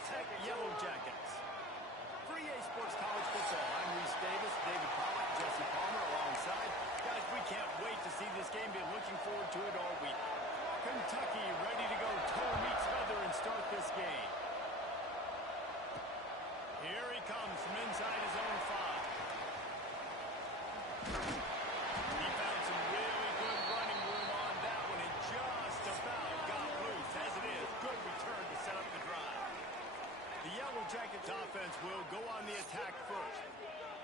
protect Yellow Jackets. For EA Sports College Football, I'm Reese Davis, David Pollack, Jesse Palmer alongside. Guys, we can't wait to see this game. Been looking forward to it all week. Kentucky ready to go toe meets feather and start this game. Here he comes from inside his own 5. He found some really good running room on that one and just about got loose. As it is, good return to set up the drive. The Yellow Jackets offense will go on the attack first.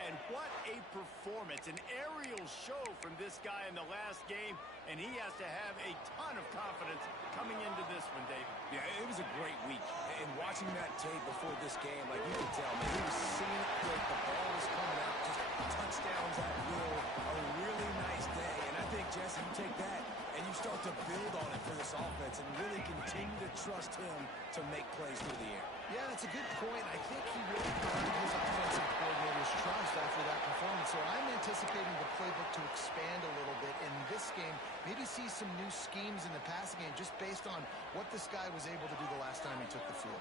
And what a performance, an aerial show from this guy in the last game, and he has to have a ton of confidence coming into this one, David. Yeah, it was a great week. And watching that tape before this game, like you could tell, man, he was seeing it quick. The ball was coming out, just touchdowns at will. A really nice day. And I think, Jesse, you take that and you start to build on it for this offense and really continue to trust him to make plays through the air. Yeah, that's a good point. I think he really earned his offensive coordinator's trust after that performance. So I'm anticipating the playbook to expand a little bit in this game. Maybe see some new schemes in the passing game just based on what this guy was able to do the last time he took the field.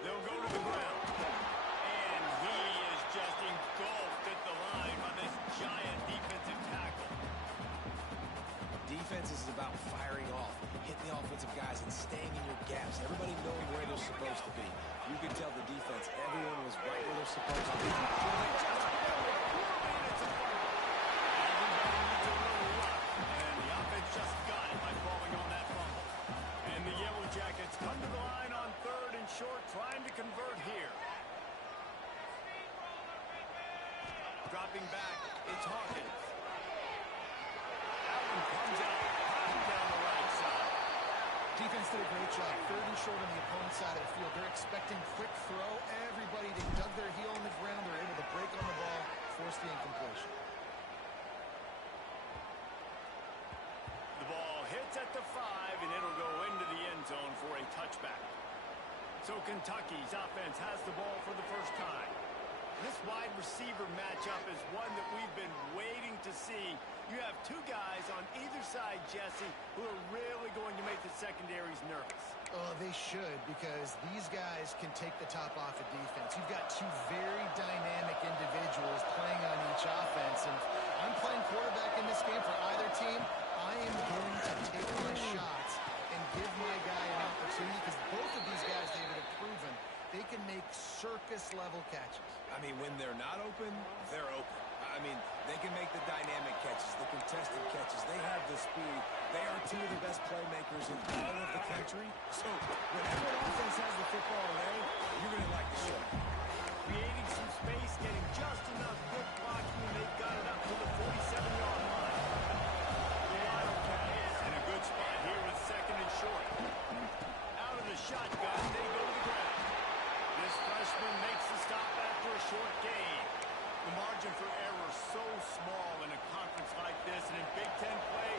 They'll go to the ground. And he is just engulfed at the line by this giant defensive tackle. Defense is about firing off, hitting the offensive guys and staying in your gaps. Everybody knowing where they're supposed to be. You can tell the defense, everyone was right where they're supposed to be. And the offense just got it by falling on that fumble. And the Yellow Jackets come to the line on 3rd and short, trying to convert here. Dropping back, it's Hawkins. That one comes out down the right side. Defense did a great job. 3rd and short on the opponent's side of the field. They're expecting quick throw. Everybody, they dug their heel in the ground. They're able to break on the ball, force the incompletion. The ball hits at the 5, and it'll go into the end zone for a touchback. So Kentucky's offense has the ball for the first time. This wide receiver matchup is one that we've been waiting to see. You have two guys on either side, Jesse, who are really going to make the secondaries nervous. Oh, they should, because these guys can take the top off of defense. You've got two very dynamic individuals playing on each offense, and if I'm playing quarterback in this game for either team, I am going to take my shots and give my guy an opportunity, because both of these guys, David, have proven they can make circus-level catches. I mean, when they're not open, they're open. I mean, they can make the dynamic catches, the contested catches. They have the speed. They are two of the best playmakers in all of the country. So whenever an offense has the football away, you're going to like the show. Creating some space, getting just enough good blocking, and they've got it up to the 47-yard line. The Wildcat is in a good spot here with 2nd and short. Out of the shotgun, they go to the ground. This freshman makes the stop after a short gain. The margin for error so small in a conference like this, and in Big Ten play,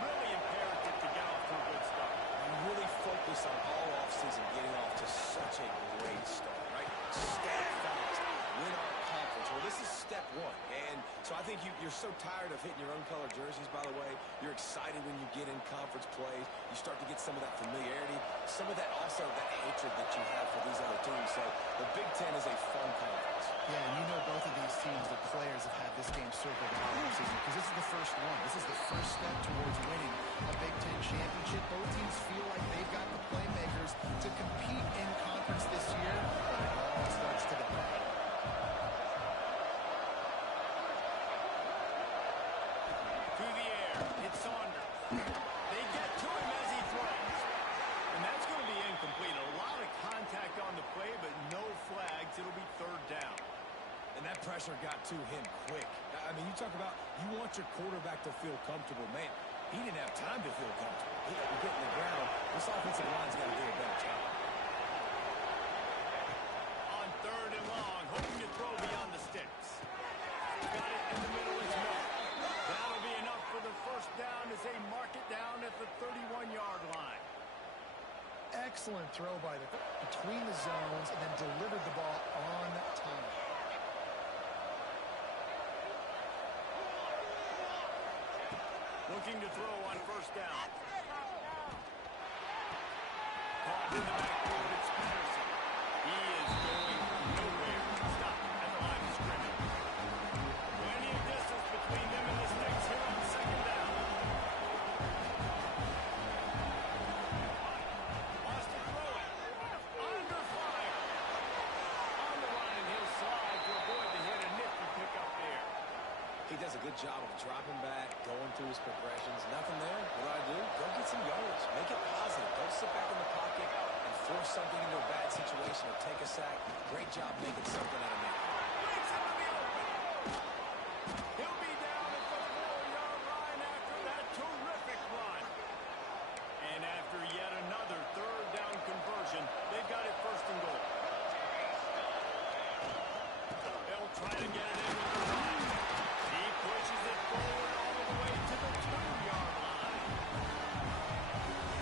really imperative to get off to a good start. You really focus on all offseason getting off to such a great start, right? Start fast, win our conference. Well, this is step 1. And so I think you're so tired of hitting your own colored jerseys, by the way. You're excited when you get in conference plays. You start to get some of that familiarity, some of that also that hatred that you have for these other teams. So the Big Ten is a fun conference. Yeah, and you know both of these teams, the players, have had this game circled all season, because this is the first one. This is the first step towards winning a Big Ten championship. Both teams feel like they've got the playmakers to compete in conference this year, but it all starts today. To the air, it's Saunders. They get to him as he throws. And that's going to be incomplete. A lot of contact on the play, but no flags. It'll be 3rd down. And that pressure got to him quick. I mean, you talk about you want your quarterback to feel comfortable. Man, he didn't have time to feel comfortable. He had to get in the ground. This offensive line's got to do a better job. On 3rd and long, hoping to throw beyond the sticks. Got it in the middle as well. That'll be enough for the 1st down as they mark it down at the 31-yard line. Excellent throw by between the zones, and then delivered the ball on time. Looking to throw on first down. Caught in the backfield, it's Patterson. He is going nowhere. Stop at the line of scrimmage. Plenty of distance between them and the sticks here on second down. Wants to throw it. Under fire. On the line, and he'll slide to avoid the hit. A nifty pick up there. He does a good job of dropping back, going through his progressions. Nothing there. What do? Go get some yardage. Make it positive. Don't sit back in the pocket and force something into a bad situation or take a sack. Great job making something out of that. Breaks into the open. He'll be down at the 4-yard line after that terrific run. And after yet another third down conversion, they've got it first and goal. They'll try to get it in with the run. He pushes it forward all the way to the 2-yard line.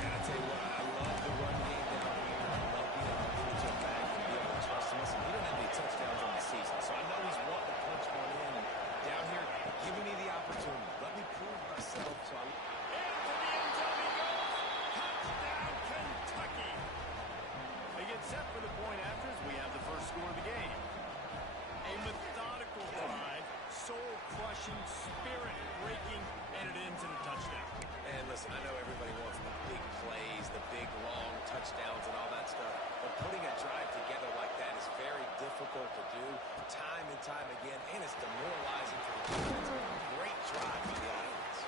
And I tell you what, I love the run game down here. I love being able to pull back and be able to trust him. Listen, he didn't have any touchdowns on the season, so I know he's wanting to punch one in. And down here, giving me the opportunity. Let me prove myself. So I... Into the end zone he goes. Touchdown, Kentucky. They get set for the point afters. We have the first score of the game. A methodical drive, soul-crushing, spirit-breaking, and it ends in a touchdown. And listen, I know everybody wants the big plays, the big, long touchdowns and all that stuff, but putting a drive together like that is very difficult to do time and time again, and it's demoralizing for the defense. Great drive by the offense.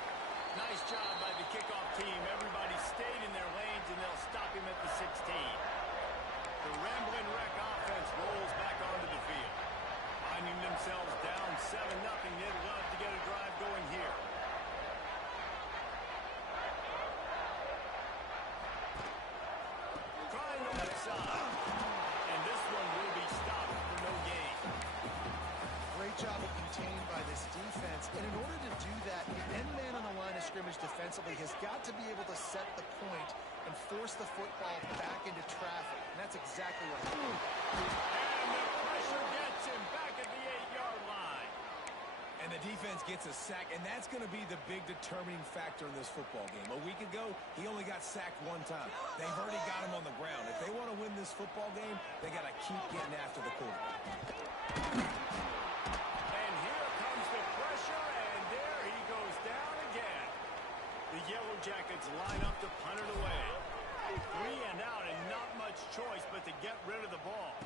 Nice job by the kickoff team. Everybody stayed in their lanes, and they'll stop him at the 16. The Ramblin' Wreck offense rolls back onto the field. Finding themselves down 7-0, they'd love to get a drive going here. Trying the left side. And this one will be stopped for no gain. Great job of contained by this defense. And in order to do that, the end man on the line of scrimmage defensively has got to be able to set the point and force the football back into traffic. And that's exactly what he did. And the pressure gets him back at the 8-yard line. And the defense gets a sack, and that's going to be the big determining factor in this football game. A week ago, he only got sacked one time. They've already got him on the ground. If they want to win this football game, they got to keep getting after the quarterback. And here comes the pressure, and there he goes down again. The Yellow Jackets line up to punt it away. 3 and out, and not much choice but to get rid of the ball.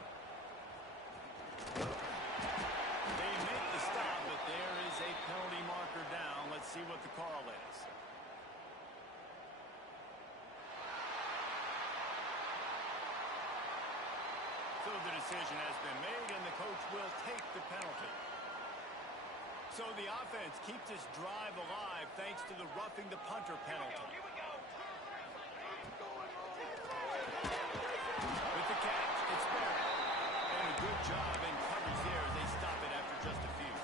They make the stop, but there is a penalty marker down. Let's see what the call is. So the decision has been made, and the coach will take the penalty. So the offense keeps its drive alive thanks to the roughing the punter penalty. With the catch, it's Barrett. And a good job in coverage there as they stop it after just a few.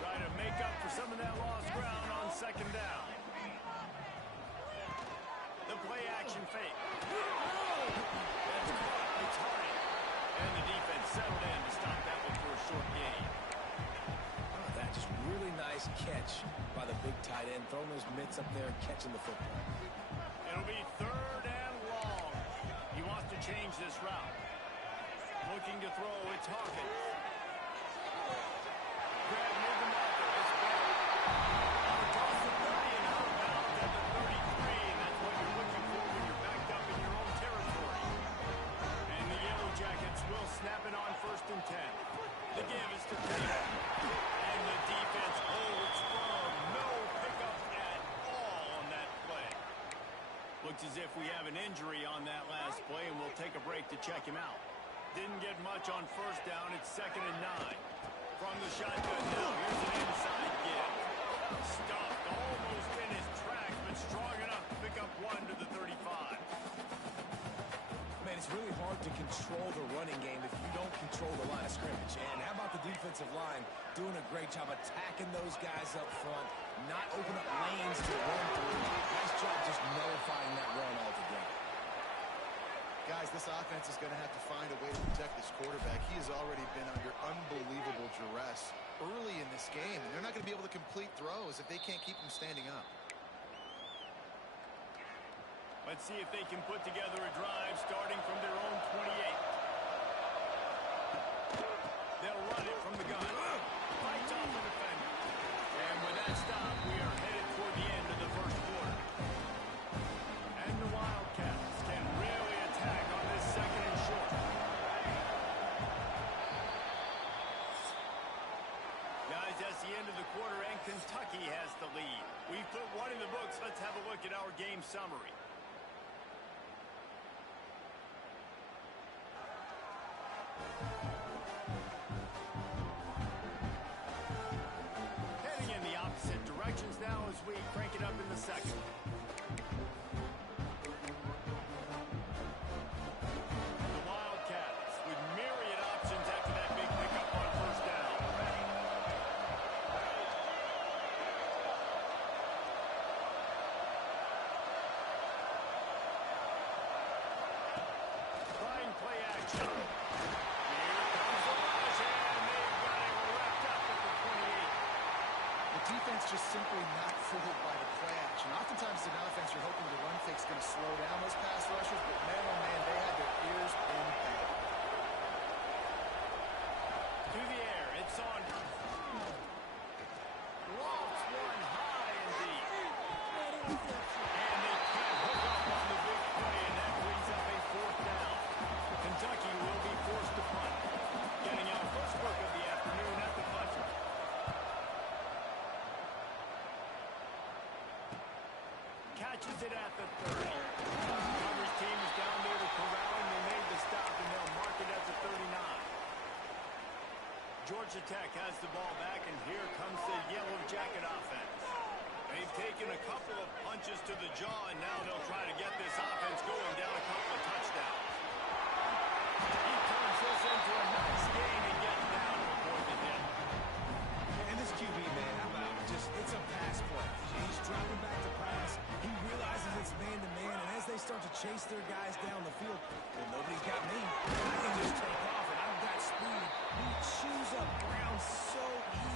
Try to make up for some of that lost ground on second down. The play action fake. That's caught. It's Hardy. And the defense settled in to stop that one for a short gain. That just really nice catch by the big tight end, throwing those mitts up there and catching the football. It'll be third and long. He wants to change this route. Looking to throw, it's Hawkins. Grab near the marker, it's Barrett. Across the 30 and out of bounds at the 33, and that's what you're looking for when you're backed up in your own territory. And the Yellow Jackets will snap it on first and 10. The give is to Taylor. And the defense holds firm. No pickup at all on that play. Looks as if we have an injury on that last play, and we'll take a break to check him out. Didn't get much on first down. It's 2nd and 9. From the shotgun now, here's an inside give. Stuffed almost in his tracks, but strong enough to pick up one to the 35. Man, it's really hard to control the running game if you don't control the line of scrimmage. And how about the defensive line doing a great job attacking those guys up front, not open up lanes to run through. Nice job just nullifying that run altogether. Guys, this offense is going to have to find a way to protect this quarterback. He has already been under unbelievable duress early in this game, and they're not going to be able to complete throws if they can't keep him standing up. Let's see if they can put together a drive starting from their own 28. They'll run it from the gun. Fights off the defender. And with that stop, we are headed toward the end of the first quarter. And the Wildcats can really attack on this second and short. Guys, that's the end of the quarter, and Kentucky has the lead. We've put one in the books. Let's have a look at our game summary. Heading in the opposite directions now as we crank it up in the second. The Wildcats with myriad options after that big pickup on first down. Trying play action. Here comes the rush, and they've got it wrapped up at the 28. The defense just simply not fooled by the play action. Oftentimes, as an offense, you're hoping the run fake's going to slow down those pass rushers, but man, oh man, they had their ears pinned back. To the air, it's on. Lofts one high and deep. And they can't hook up on the big play, and that brings up a fourth down. Kentucky will be forced to punt. Getting our first work of the afternoon at the punter. Catches it at the 30. Coverage team is down there to corral him. They made the stop, and they'll mark it at the 39. Georgia Tech has the ball back, and here comes the Yellow Jacket offense. They've taken a couple of punches to the jaw, and now they'll try to get this offense going down a couple of touchdowns. He turns this into a nice gain and gets down before the hit. And this QB, man, how about just, it's a pass play. He's dropping back to pass. He realizes it's man-to-man, and as they start to chase their guys down the field, well, nobody's got me. I can just take off, and I've got speed. He chews up ground so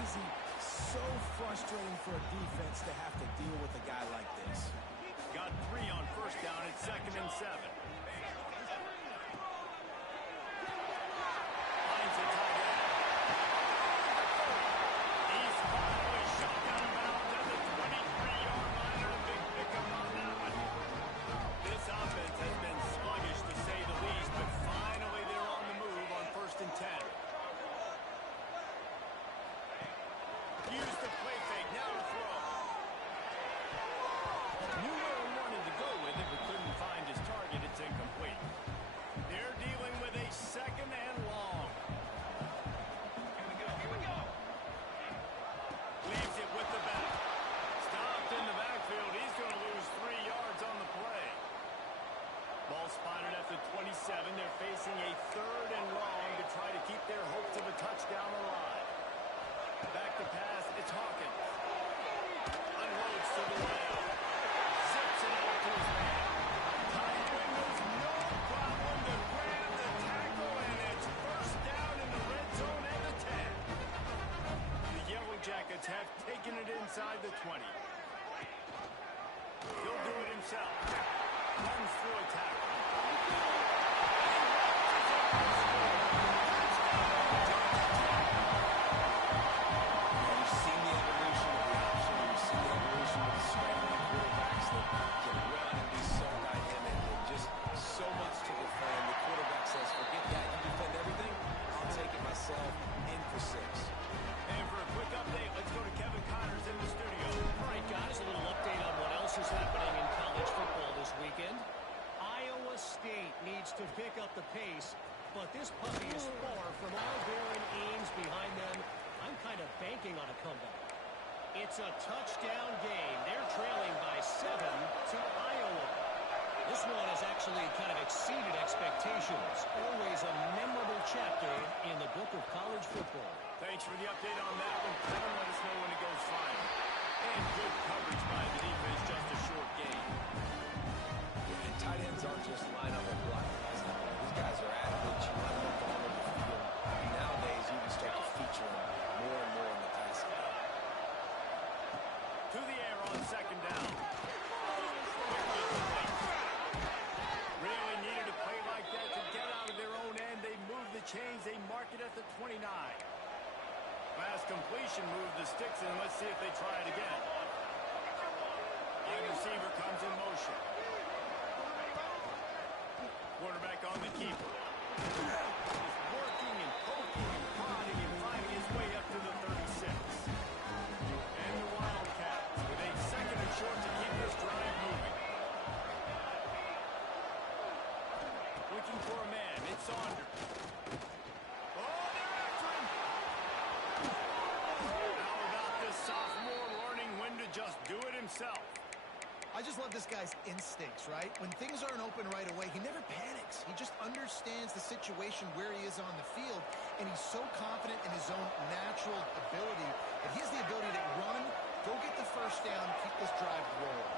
easy, so frustrating for a defense to have to deal with a guy like this. Got 3 on first down at 2nd and 7. Finds a tight end. He's finally shot out of bounds at the 23-yard line, and a big pickup on that one. This offense has been sluggish to say the least, but finally they're on the move on 1st and 10. Use the play fake, now to throw. Knew where he wanted to go with it, but couldn't find his target. It's incomplete. They're dealing with a 2nd and long. Here we go. Leaves it with the back. Stopped in the backfield. He's going to lose 3 yards on the play. Ball spotted at the 27. They're facing a 3rd and long to try to keep their hopes of a touchdown alive. Back to pass, it's Hawkins. Unloads to the left. Zips it out to his man. Tight windows, no problem to grab the tackle, and it's first down in the red zone at the 10. The Yellow Jackets have taken it inside the 20. He'll do it himself. Runs through a tackle. You've seen the evolution of the option. You've seen the evolution of the scrambling quarterbacks that can run and be so dynamic and just so much to defend. The quarterback says, forget that. You defend everything. I'll take it myself in for 6. And for a quick update, let's go to Kevin Connors in the studio. All right, guys, a little update on what else is happening in college football this weekend. Iowa State needs to pick up the pace, but this puppy is far from all Baron Ames behind them. I'm kind of banking on a comeback. It's a touchdown game. They're trailing by 7 to Iowa. This one has actually kind of exceeded expectations. Always a memorable chapter in the book of college football. Thanks for the update on that one. Kevin, let us know when it goes final. And good coverage by the defense, just a short game. Yeah, and tight ends aren't just line up and block guys. These guys are athletes. You line up all over the field. Nowadays, you can start to feature them more and more in the passing game. To the air on 2nd down. completion move the sticks in. Let's see if they try it again. Wide receiver comes in motion. Quarterback on the keeper. He's working and poking and prodding and finding his way up to the 36. And the Wildcats with a second and short to keep this drive moving. Looking for a man. It's Saunders. Oh, they're after him. How about this sophomore learning when to just do it himself? I just love this guy's instincts, right? When things aren't open right away, he never panics. He just understands the situation where he is on the field, and he's so confident in his own natural ability that he has the ability to run, go get the first down, keep this drive rolling.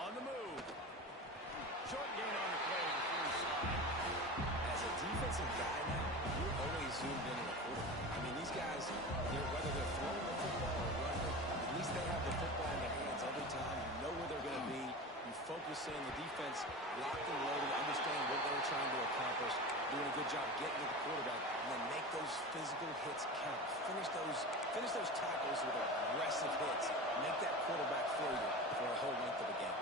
On the move. Short gain on the play before he slide. As a defensive guy now, you're always zoomed in on the quarterback. I mean, these guys, whether they're throwing the football or running, at least they have the football in their hands every time. You know where they're going to be. You focus in. The defense locked and loaded, understand what they're trying to accomplish, doing a good job getting to the quarterback, and then make those physical hits count. Finish those tackles with aggressive hits. Make that quarterback feel you for a whole length of a game.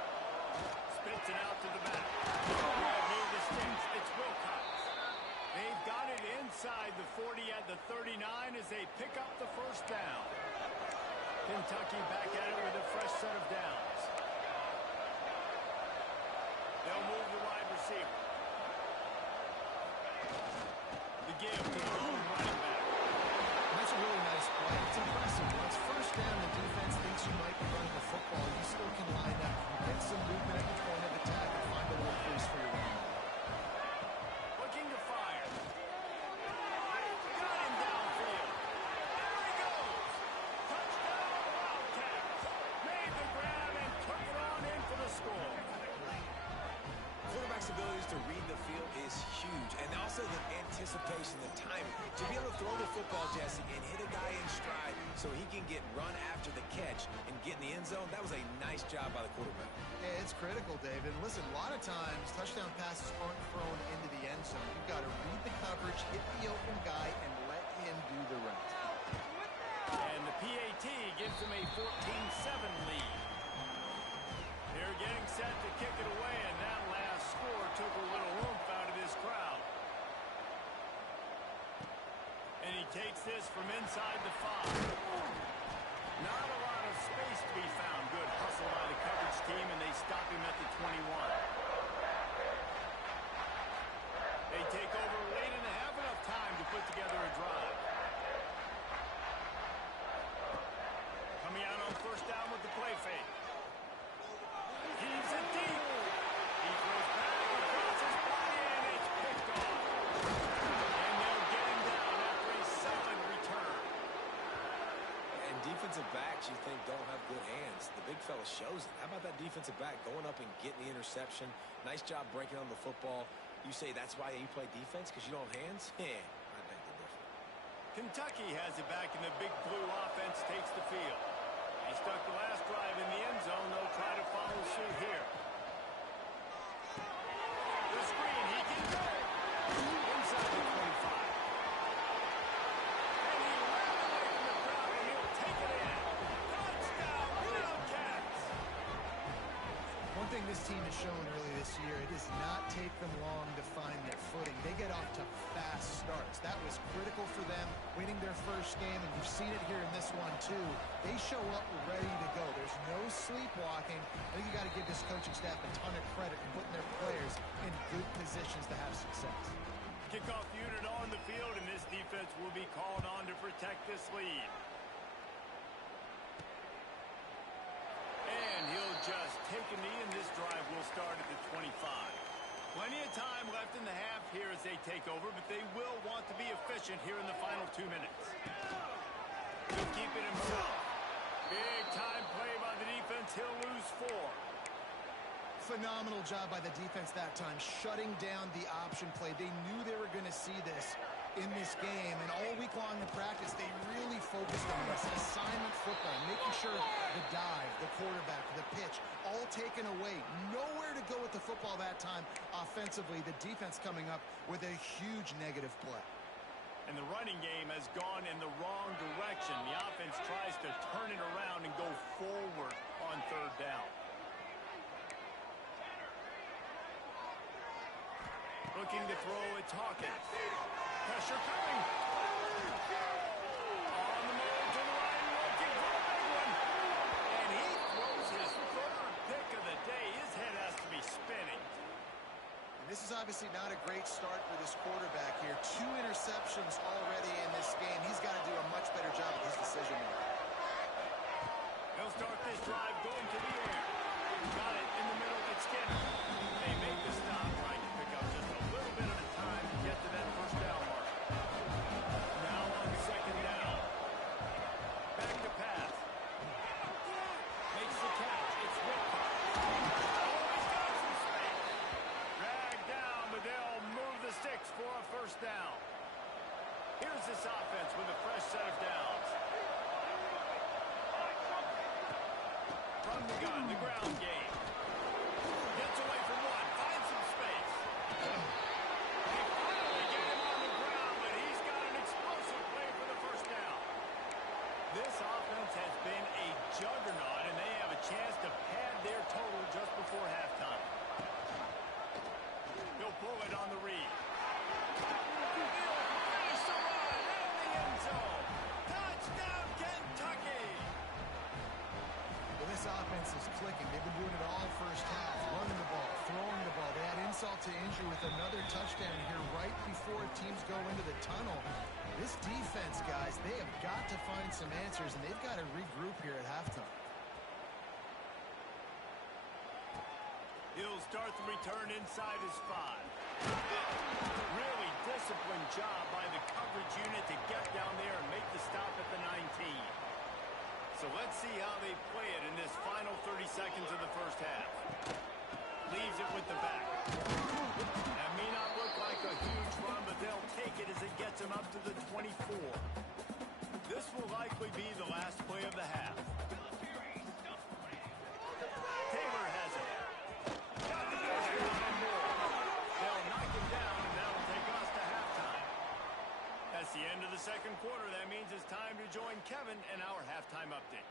Spits it out to the back. Near the sticks. It's Wilcox. They've got it inside the 40 at the 39 as they pick up the first down. Kentucky back at it with a fresh set of downs. They'll move the wide receiver. The give to the lone running back. That's a really nice play. It's impressive. Once first down, the defense thinks you might be running the football. You still can line up, get some movement at the point of attack, and find a little place for your running back. Looking to fire. Got him downfield. There he goes. Touchdown, Wildcats. Made the grab and took it on in for the score. Quarterback's abilities to read the field is huge, and also the anticipation, the timing. To be able to throw the football, Jesse, and hit a guy in stride so he can get run after the catch and get in the end zone, that was a nice job by the quarterback. Yeah, it's critical, David. And listen, a lot of times, touchdown passes aren't thrown into the end zone. You've got to read the coverage, hit the open guy, and let him do the rest. And the PAT gives them a 14-7 lead. They're getting set to kick it away, and that last score took a little oomph out of this crowd. And he takes this from inside the 5. Not a lot of space to be found. Good hustle by the coverage team, and they stop him at the 21. They take over late and have enough time to put together a drive. Coming out on first down with the play fake. He's a deep. He throws back across his body, and it's picked off. And they'll get him down after a solid return. And defensive backs you think don't have good hands. The big fella shows it. How about that defensive back going up and getting the interception? Nice job breaking on the football. You say that's why you play defense, because you don't have hands? Yeah, I beg to differ. Kentucky has it back, and the big blue offense takes the field. He stuck the last drive in the end zone. They'll try to follow suit here. The screen, he can go. Inside the 25. And he ran away from the crowd, and he'll take it in. Touchdown, Wildcats. One thing this team has shown early this year, it does not take them long to find their footing. They get off to fast starts. That was critical for them, winning their first game, and you've seen it here in this one too. They show up ready to go. There's no sleepwalking. I think you got to give this coaching staff a ton of credit for putting their players in good positions to have success. Kickoff unit on the field, and this defense will be called on to protect this lead. And he'll just take a knee, and this drive will start at the 25. Plenty of time left in the half here as they take over, but they will want to be efficient here in the final 2 minutes. He'll keep it himself. Big time play by the defense. He'll lose 4. Phenomenal job by the defense that time, shutting down the option play. They knew they were going to see this in this game, and all week long in practice, they really focused on this assignment football, making sure the dive, the quarterback, the pitch, all taken away. Nowhere to go with the football that time offensively. The defense coming up with a huge negative play. And the running game has gone in the wrong direction. The offense tries to turn it around and go forward on third down. Looking to throw, it's Hawkins. Pressure coming. On the move to the right, looking for a big one. And he throws his third pick of the day. His head has to be spinning. And this is obviously not a great start for this quarterback here. 2 interceptions already in this game. He's got to do a much better job with his decision making. He'll start this drive going to the air. Got it in the middle. It's Skinner. They make the stop, trying to pick up just a little bit at a time to get to that first down mark. Now on second down. Back to pass. Makes the catch. It's Wilcox. Oh, he's got some space. Dragged down, but they'll move the sticks for a first down. Here's this offense with a fresh set of downs. From the gun, the ground game. Gets away from one, finds some space. They finally get him on the ground, but he's got an explosive play for the first down. This offense has been a juggernaut, and they have a chance to pad their total just before halftime. He'll pull it on the read. Finish the run in the end zone. Touchdown, Kentucky! Well, this offense is clicking. They've been doing it all first half. Running the ball, throwing the ball. They had insult to injury with another touchdown here right before teams go into the tunnel. This defense, guys, they have got to find some answers, and they've got to regroup here at halftime. He'll start the return inside his 5. Really disciplined job by the coverage unit to get down there and make the stop at the 19. So let's see how they play it in this final 30 seconds of the first half. Leaves it with the back. That may not look like a huge run, but they'll take it as it gets them up to the 24. This will likely be the last play of the half. Taylor has it. Got the first down and more. They'll knock him down, and that'll take us to halftime. That's the end of the second quarter. That means it's time to join Kevin in our halftime update.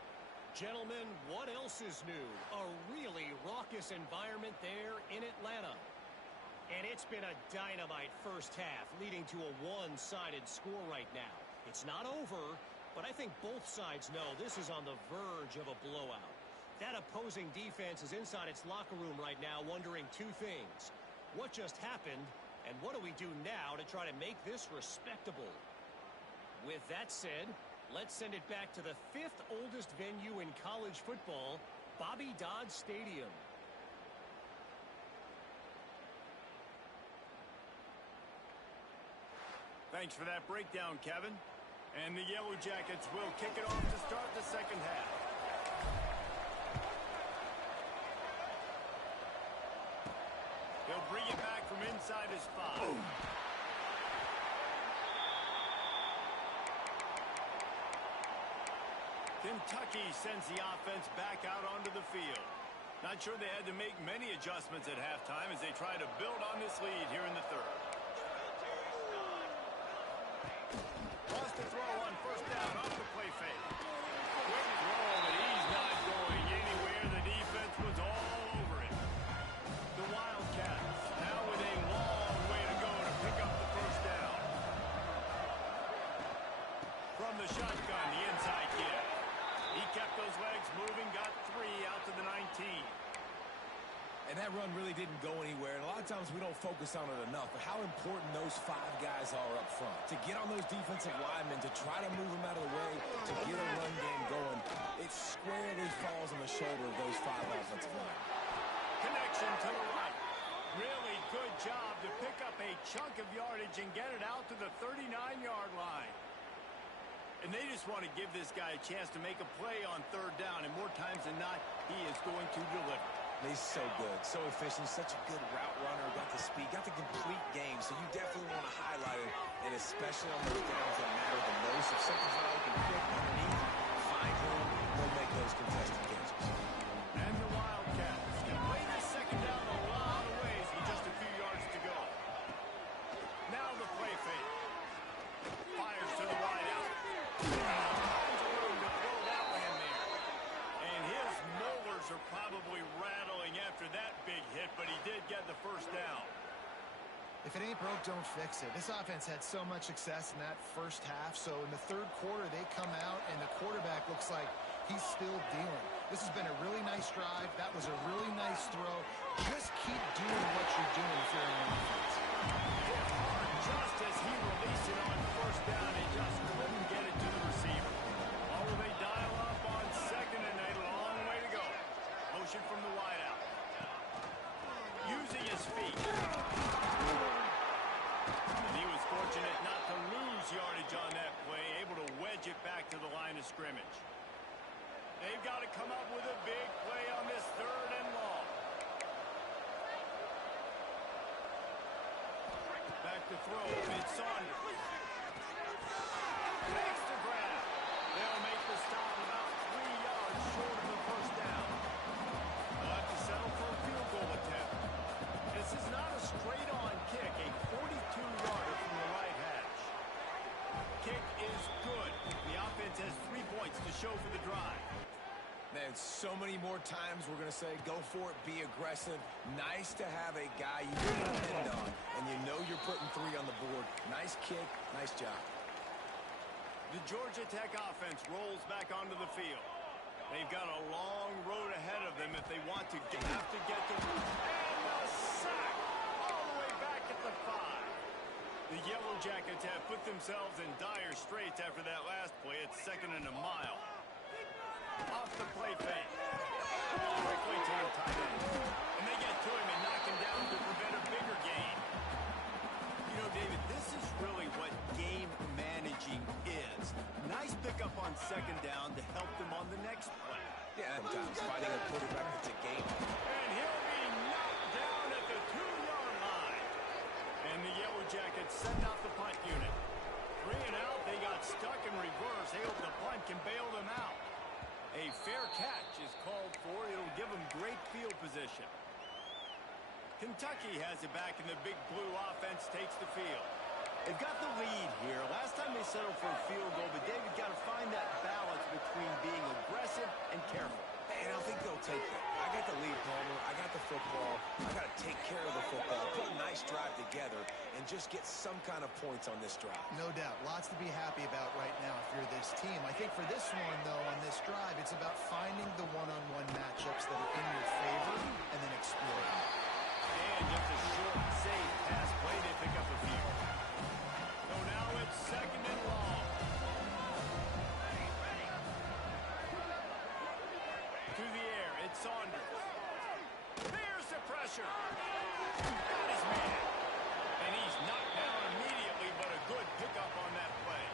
Gentlemen, what else is new? A really raucous environment there in Atlanta. And it's been a dynamite first half, leading to a one-sided score right now. It's not over, but I think both sides know this is on the verge of a blowout. That opposing defense is inside its locker room right now wondering 2 things. What just happened, and what do we do now to try to make this respectable? With that said, let's send it back to the 5th oldest venue in college football, Bobby Dodd Stadium. Thanks for that breakdown, Kevin. And the Yellow Jackets will kick it off to start the second half. He'll bring it back from inside his 5. Kentucky sends the offense back out onto the field. Not sure they had to make many adjustments at halftime as they try to build on this lead here in the third. Lost the throw on first down off the play fake. Quick throw, but he's not going anywhere. The defense was all over it. The Wildcats now with a long way to go to pick up the first down. From the shotgun, the inside kid. He kept those legs moving, got 3 out to the 19. And that run really didn't go anywhere. And a lot of times we don't focus on it enough. But how important those 5 guys are up front. To get on those defensive linemen, to try to move them out of the way, to get a run game going. It squarely falls on the shoulder of those 5 offensive linemen. Connection to the right. Really good job to pick up a chunk of yardage and get it out to the 39-yard line. And they just want to give this guy a chance to make a play on third down. And more times than not, he is going to deliver. He's so good, so efficient, such a good route runner, got the speed, got the complete game, so you definitely want to highlight it, and especially on those downs that matter the most. If something's not open quick underneath, find him, he'll make those contested catches. And the Wildcats can play this second down a lot of ways with just a few yards to go. Now the play fake. it, but he did get the first down. If it ain't broke, don't fix it. This offense had so much success in that first half, so in the third quarter, they come out, and the quarterback looks like he's still dealing. This has been a really nice drive. That was a really nice throw. Just keep doing what you're doing if you're in the offense. Hit hard just as he released it on first down. He just couldn't get it to the receiver. Oh, they dial up on second and a long way to go. Motion from the wideout. Using his feet. And he was fortunate not to lose yardage on that play, able to wedge it back to the line of scrimmage. They've got to come up with a big play on this third and long. Back to throw. It's Saunders. Makes the grab. They'll make the stop about 3 yards short of the first down. They'll have to settle for a field goal attempt. This is not a straight-on kick, a 42-yarder from the right hash. Kick is good. The offense has 3 points to show for the drive. Man, so many more times we're going to say, go for it, be aggressive. Nice to have a guy you can depend on, and you know you're putting 3 on the board. Nice kick, nice job. The Georgia Tech offense rolls back onto the field. They've got a long road ahead of them if they want to have to get to... And the sack all the way back at the 5. The Yellow Jackets have put themselves in dire straits after that last play. It's 2nd and a mile. Off the play fake. Quickly to the tight end. And they get to him and knock him down to prevent a bigger gain. You know, David, this is really what game managing is. Nice pickup on 2nd down to help them on the next play. Yeah, sometimes fighting a quarterback that's a game. And he'll be knocked down at the 2-yard line. And the Yellow Jackets send out the punt unit. 3 and out, they got stuck in reverse. They hope the punt can bail them out. A fair catch is called for. It'll give them great field position. Kentucky has it back, and the Big Blue offense takes the field. They've got the lead here. Last time they settled for a field goal, but David got to find that balance between being aggressive and careful. And I think they'll take it. I got the lead, Palmer. I got the football. I got to take care of the football, put a nice drive together, and just get some kind of points on this drive. No doubt. Lots to be happy about right now if you're this team. I think for this one, though, on this drive, it's about finding the one-on-one matchups that are in your favor and then exploring. And just a short, safe pass play. They pick up a few. So now it's 2nd and long. To the air, it's Saunders. There's the pressure. Got his man. And he's knocked down immediately, but a good pickup on that play.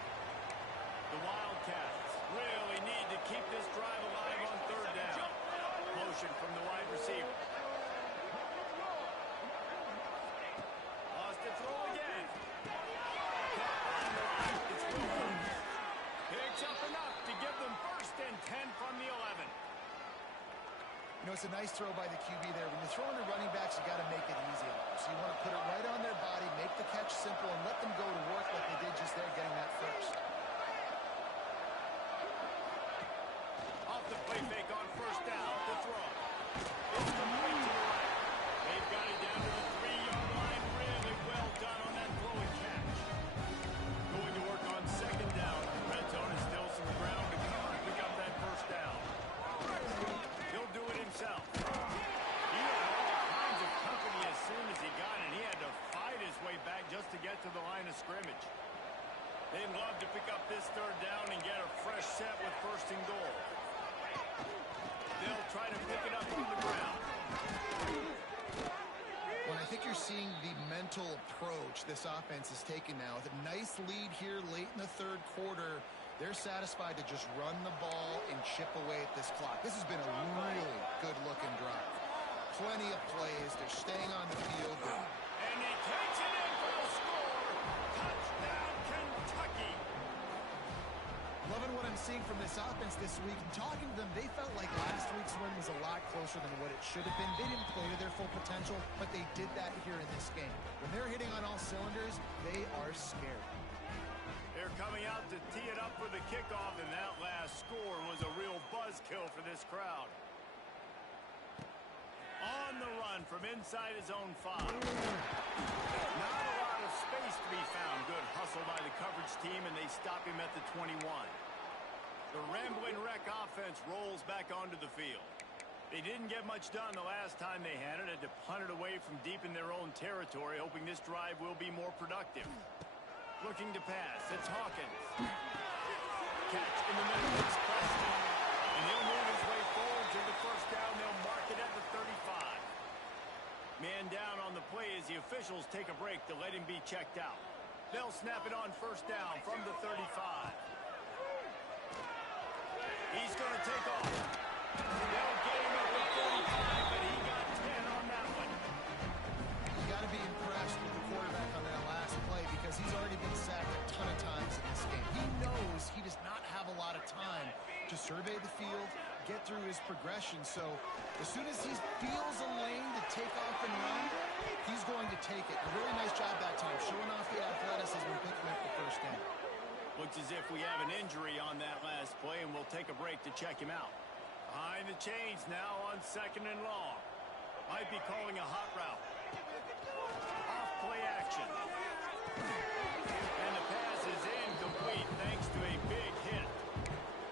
The Wildcats really need to keep this drive alive on 3rd down. Motion from the wide receiver. Lost to throw again. Caught on the line. It's Wilkins. Picks up enough to give them 1st and 10 from the 11. You know, it's a nice throw by the QB there. When you're throwing to running backs, you got to make it easy on them. So you want to put it right on their body, make the catch simple, and let them go to work like they did just there, getting that first. Off the play fake on 1st down. The throw. It's complete to the right. They've got it down to the 3-yard line. Really well done on that throw and catch. Going to work on 2nd down. Red zone is still some ground to cover to pick up that 1st down. He'll do it himself. He had all kinds of company as soon as he got it. He had to fight his way back just to get to the line of scrimmage. They'd love to pick up this 3rd down and get a fresh set with 1st and goal. They'll try to pick it up on the ground. When I think you're seeing the mental approach this offense is taking now, with a nice lead here late in the 3rd quarter, they're satisfied to just run the ball and chip away at this clock. This has been a really good-looking drive. Plenty of plays. They're staying on the field. And he takes it in for the score. Touchdown, Kentucky. Loving what I'm seeing from this offense this week. Talking to them, they felt like last week's win was a lot closer than what it should have been. They didn't play to their full potential, but they did that here in this game. When they're hitting on all cylinders, they are scary. They're coming out to tee it up for the kickoff, and that last score was a real buzzkill for this crowd. On the run on from inside his own 5. Not a lot of space to be found. Good hustle by the coverage team, and they stop him at the 21. The Rambling Wreck offense rolls back onto the field. They didn't get much done the last time they had it. Had to punt it away from deep in their own territory, hoping this drive will be more productive. Looking to pass. It's Hawkins. Catch in the middle. It's Preston. And he'll move his way forward to the first down. They'll mark it at the 35. Man down on the play as the officials take a break to let him be checked out. They'll snap it on first down from the 35. He's going to take off. They'll get him up at 45, but he got 10 on that one. You got to be impressed with the quarterback on that last play because he's already been sacked a ton of times in this game. He knows he does not have a lot of time to survey the field, get through his progression. So as soon as he feels a lane to take off and run, he's going to take it. A really nice job that time, showing off the athleticism and picking up the first down. Looks as if we have an injury on that last play, and we'll take a break to check him out. Behind the chains now on 2nd and long. Might be calling a hot route. Off play action. And the pass is incomplete thanks to a big hit.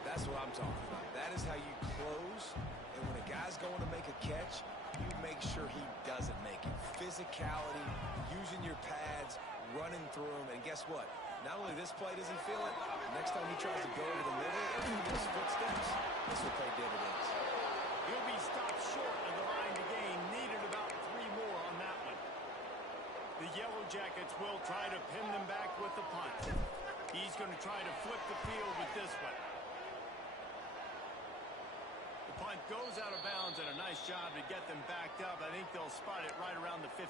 That's what I'm talking about. That is how you close. And when a guy's going to make a catch, you make sure he doesn't make it. Physicality, using your pads, running through them. And guess what? Not only this play does he feel it, next time he tries to go over the middle or through his footsteps, this will pay dividends. He'll be stopped short of the line to gain. Needed about 3 more on that one. The Yellow Jackets will try to pin them back with the punt. He's going to try to flip the field with this one. The punt goes out of bounds, and a nice job to get them backed up. I think they'll spot it right around the 15.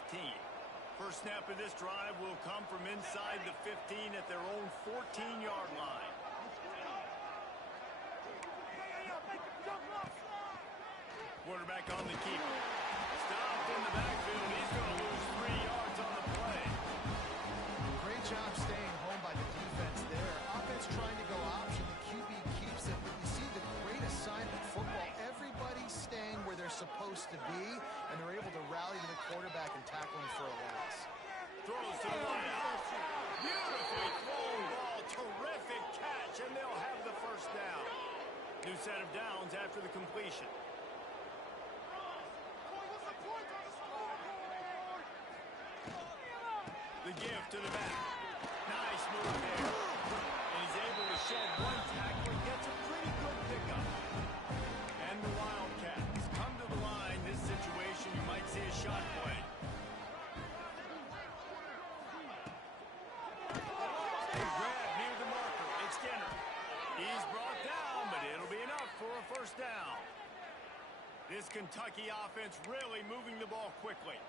First snap of this drive will come from inside the 15 at their own 14-yard line. Quarterback on the keeper. Stopped in the backfield. He's going to lose 3 yards on the play. Great job staying home by the defense there. Offense trying to go option. The QB keeps it. But you see the great assignment football. Everybody's staying where they're supposed to be, and they're able to rally to the quarterback and tackle him for a loss. Throws to the wideout. Beautifully thrown ball. Terrific catch, and they'll have the first down. New set of downs after the completion. The give to the back. Nice move there. And he's able to shed 1 tackle and gets a pretty good pickup. And the Wildcats come to the line. This situation, you might see a shot play. A grab near the marker. It's Skinner. He's brought down, but it'll be enough for a first down. This Kentucky offense really moving the ball quickly.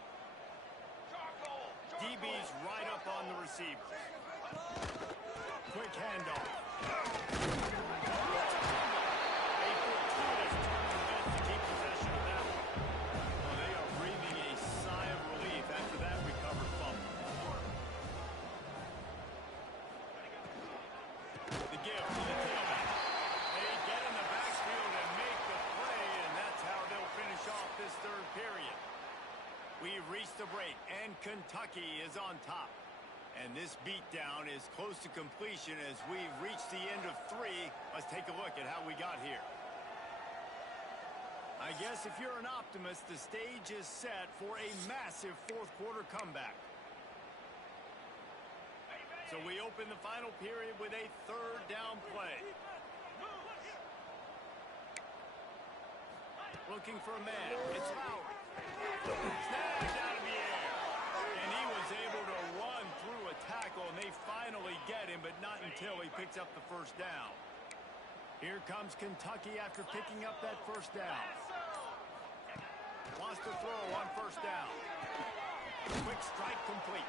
DB's right up on the receiver. Quick handoff. A fortuitous turn of events to keep possession of that one. Well, they are breathing a sigh of relief after that recovered fumble. The give to the tailback. They get in the backfield and make the play, and that's how they'll finish off this 3rd period. We've reached the break, and Kentucky is on top. And this beatdown is close to completion as we've reached the end of 3. Let's take a look at how we got here. I guess if you're an optimist, the stage is set for a massive 4th quarter comeback. So we open the final period with a 3rd down play. Looking for a man. It's Lowry. Snagged out of the air. And he was able to run through a tackle, and they finally get him, but not until he picks up the first down. Here comes Kentucky after picking up that first down. Wants to throw on first down. Quick strike complete.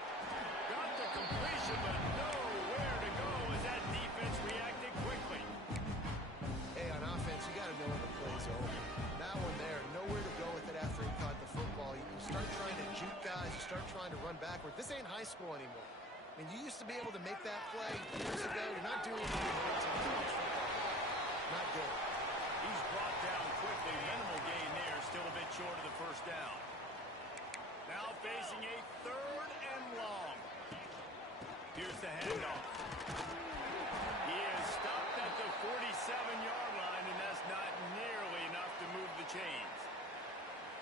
Got the completion, but nowhere to go as that defense reacted quickly. Hey, on offense, you got to know when the play's over. That one there, nowhere to go with it after he caught the football. You start trying to juke guys, you start trying to run backward. This ain't high school anymore. I mean, you used to be able to make that play years ago. You're not doing it anymore. Not good. He's brought down quickly. Minimal gain there. Still a bit short of the first down. Now facing a 3rd and long. Here's the handoff. He is stopped at the 47-yard line, and that's not nearly enough to move the chains.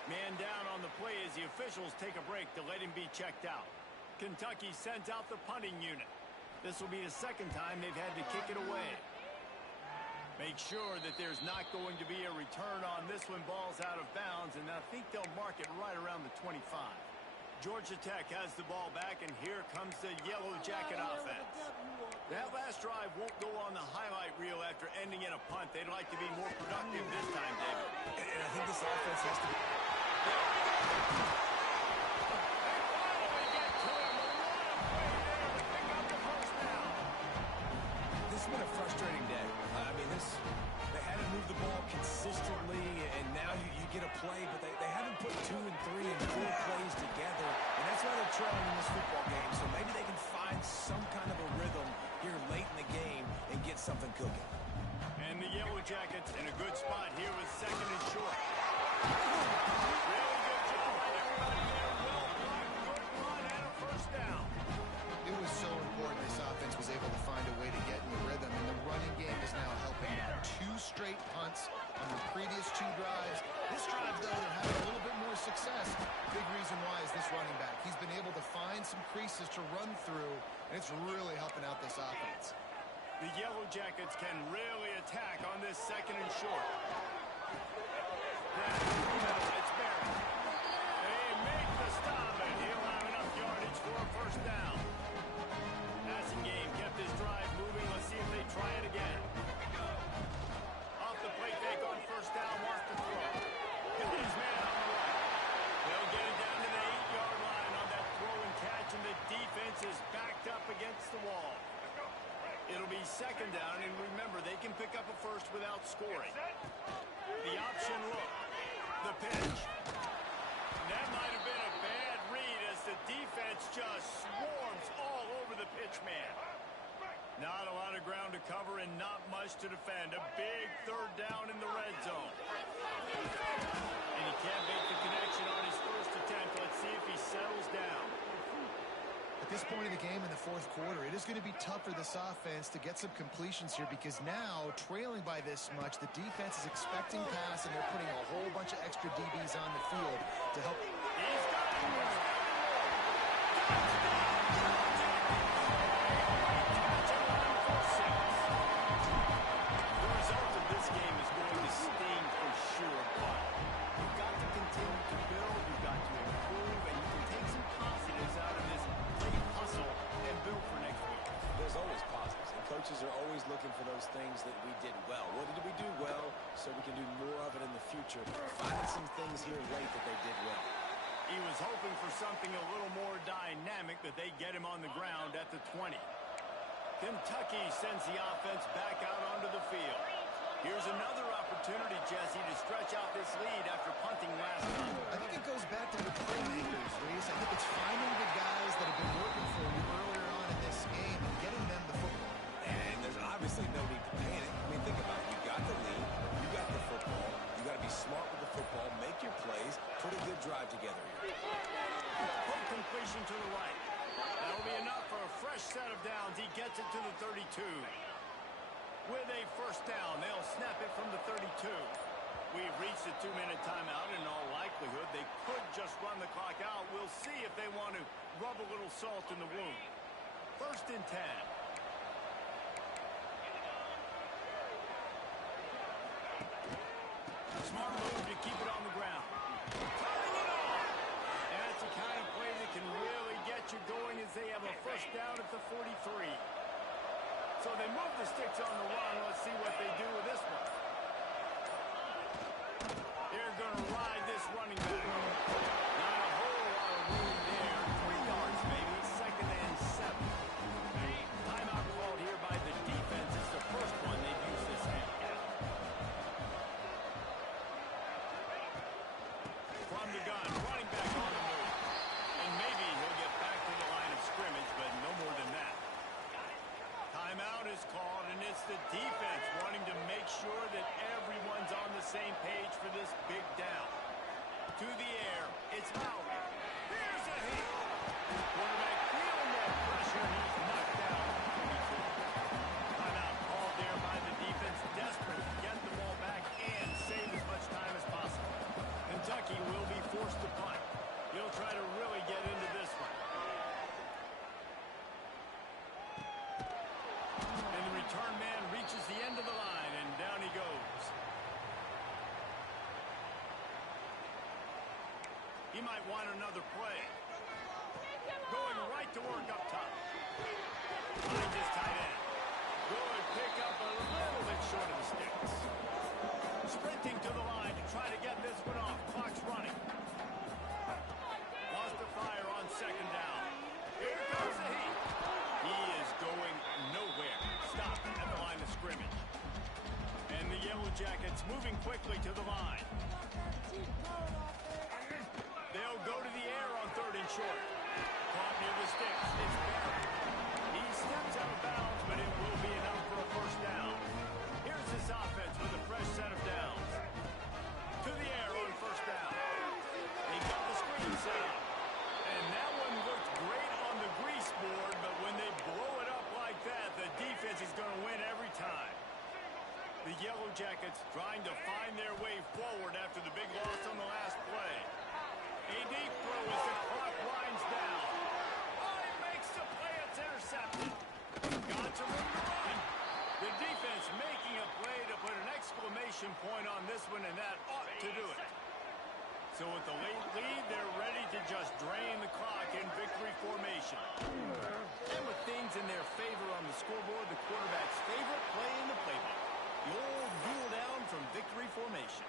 Man down on the play as the officials take a break to let him be checked out. Kentucky sends out the punting unit. This will be the 2nd time they've had to kick it away. Make sure that there's not going to be a return on this when ball's out of bounds, and I think they'll mark it right around the 25. Georgia Tech has the ball back, and here comes the Yellow Jacket offense. That last drive won't go on the highlight reel after ending in a punt. They'd like to be more productive this time, David. And I think this offense has to be... This has been a frustrating day. I mean, they had to move the ball consistently, and now you get a play, but they haven't put 2 and 3 and 4 plays together, and that's why they're trailing in this football game. So maybe they can find some kind of a rhythm here late in the game and get something cooking. And the Yellow Jackets in a good spot here with 2nd and short. Really good job by everybody there. Well blocked, good run, and a 1st down. It was so important this offense was able to find a way to get in the rhythm, and the running game is now helping. 2 straight punts on the previous 2 drives. This drive, though, they're having a little bit more success. Big reason why is this running back. He's been able to find some creases to run through, and it's really helping out this offense. The Yellow Jackets can really attack on this 2nd and short. It's Barrett. They make the stop, and he'll have enough yardage for a 1st down. Passing game kept his drive moving. Let's see if they try it again. Off the play fake on 1st down, wants to throw. Got his man on the right. They'll get it down to the 8-yard line on that throw and catch, and the defense is backed up against the wall. It'll be 2nd down, and remember, they can pick up a 1st without scoring. The option look. The pitch. That might have been a bad read as the defense just swarms all over the pitch man. Not a lot of ground to cover and not much to defend. A big 3rd down in the red zone. And he can't make the connection on his 1st attempt. Let's see if he settles down. At this point of the game in the 4th quarter, it is going to be tough for this offense to get some completions here because now, trailing by this much, the defense is expecting pass, and they're putting a whole bunch of extra DBs on the field to help. He's got it. The result of this game is going to sting for sure, but you've got to continue to build, you've got to improve, and you can take some positives out of this great hustle and build for next week. There's always positives, and coaches are always looking for those things that we did well. What did we do well so we can do more of it in the future? Finding some things here late that they did well. He was hoping for something a little more dynamic, but they get him on the ground at the 20. Kentucky sends the offense back out onto the field. Here's another opportunity, Jesse, to stretch out this lead after punting last time. I think it goes back to the playmakers, Reese. I think it's finding the guys that have been working for you earlier on in this game and getting them the football. And there's obviously no need to panic. I mean, think about it. You got the lead. You got the football. You got to be smart with the football. Make your plays. Put a good drive together here. Quick completion to the right. That'll be enough for a fresh set of downs. He gets it to the 32. With a 1st down, they'll snap it from the 32. We've reached the 2-minute timeout. In all likelihood, they could just run the clock out. We'll see if they want to rub a little salt in the wound. 1st and 10. Smart move to keep it on the ground. Turning it on. And that's the kind of play that can really get you going as they have a 1st down at the 43. So they move the sticks on the run. Let's see what they do with this one. They're going to ride this running back. Not a whole lot of room there. 3 yards maybe. 2nd and 7. Timeout called here by the defense. It's the first one they've used this half. From the gun, running back on the move. And maybe he'll get back to the line of scrimmage, but no more than that. Timeout is called, and it's the defense wanting to make sure that everyone's on the same page for this big down. To the air, it's Howard. Quarterback feeling that pressure, and he's knocked down. Timeout called there by the defense, desperate to get the ball back and save as much time as possible. Kentucky will be forced to punt. He'll try to really get into this one. And the return man reaches the end of the line, and down he goes. He might want another play. Going right to work up top. Finds his tight end. Good pick up a little bit short of the sticks. Sprinting to the line to try to get this one off. Clock's running. Wants to fire on second down. Here comes the heat. He is going nowhere. Stop at the line of scrimmage. And the Yellow Jackets moving quickly to the line. They'll go to the air on third and short. Caught near the sticks. It's Barrett. He steps out of bounds, but it will be enough for a first down. Here's this offense with a fresh set of downs. To the air on first down. He got the screen set up. And that one looked great on the grease board, but when they blow it up like that, the defense is going to win every time. The Yellow Jackets trying to find their way forward after the big loss on the last play. A deep throw as the clock winds down. Oh, he makes the play. It's intercepted. Got to room to run. The defense making a play to put an exclamation point on this one, and that ought to do it. So with the late lead, they're ready to just drain the clock in victory formation. And with things in their favor on the scoreboard, the quarterback's favorite play in the playbook. The old duel down from victory formation.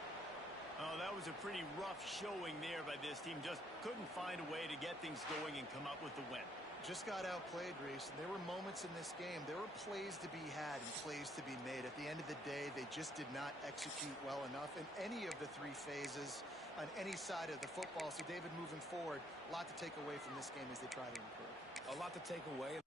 Oh, that was a pretty rough showing there by this team. Just couldn't find a way to get things going and come up with the win. Just got outplayed, Reese. There were moments in this game. There were plays to be had and plays to be made. At the end of the day, they just did not execute well enough in any of the three phases on any side of the football. So, David, moving forward, a lot to take away from this game as they try to improve. A lot to take away.